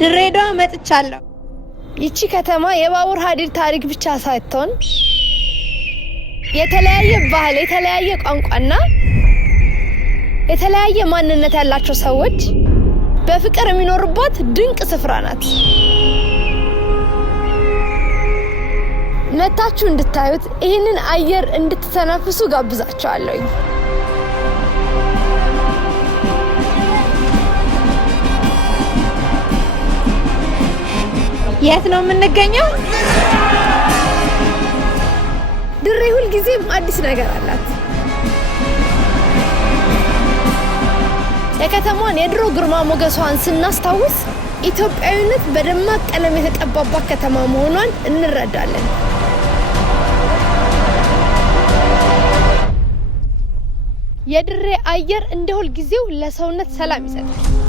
ድሬዳዋ መጥቻለሁ። ይቺ ከተማ የባቡር ሀዲድ ታሪክ ብቻ ሳይሆን የተለያየ ባህል፣ የተለያየ ቋንቋና የተለያየ ማንነት ያላቸው ሰዎች በፍቅር የሚኖሩባት ድንቅ ስፍራ ናት። መታችሁ እንድታዩት ይህንን አየር እንድትተነፍሱ ጋብዛችኋለሁ። የት ነው የምንገኘው? ድሬ ሁልጊዜም አዲስ ነገር አላት። የከተማዋን የድሮ ግርማ ሞገሷን ስናስታውስ ኢትዮጵያዊነት በደማቅ ቀለም የተቀባባት ከተማ መሆኗን እንረዳለን። የድሬ አየር እንደ ሁልጊዜው ለሰውነት ሰላም ይሰጣል።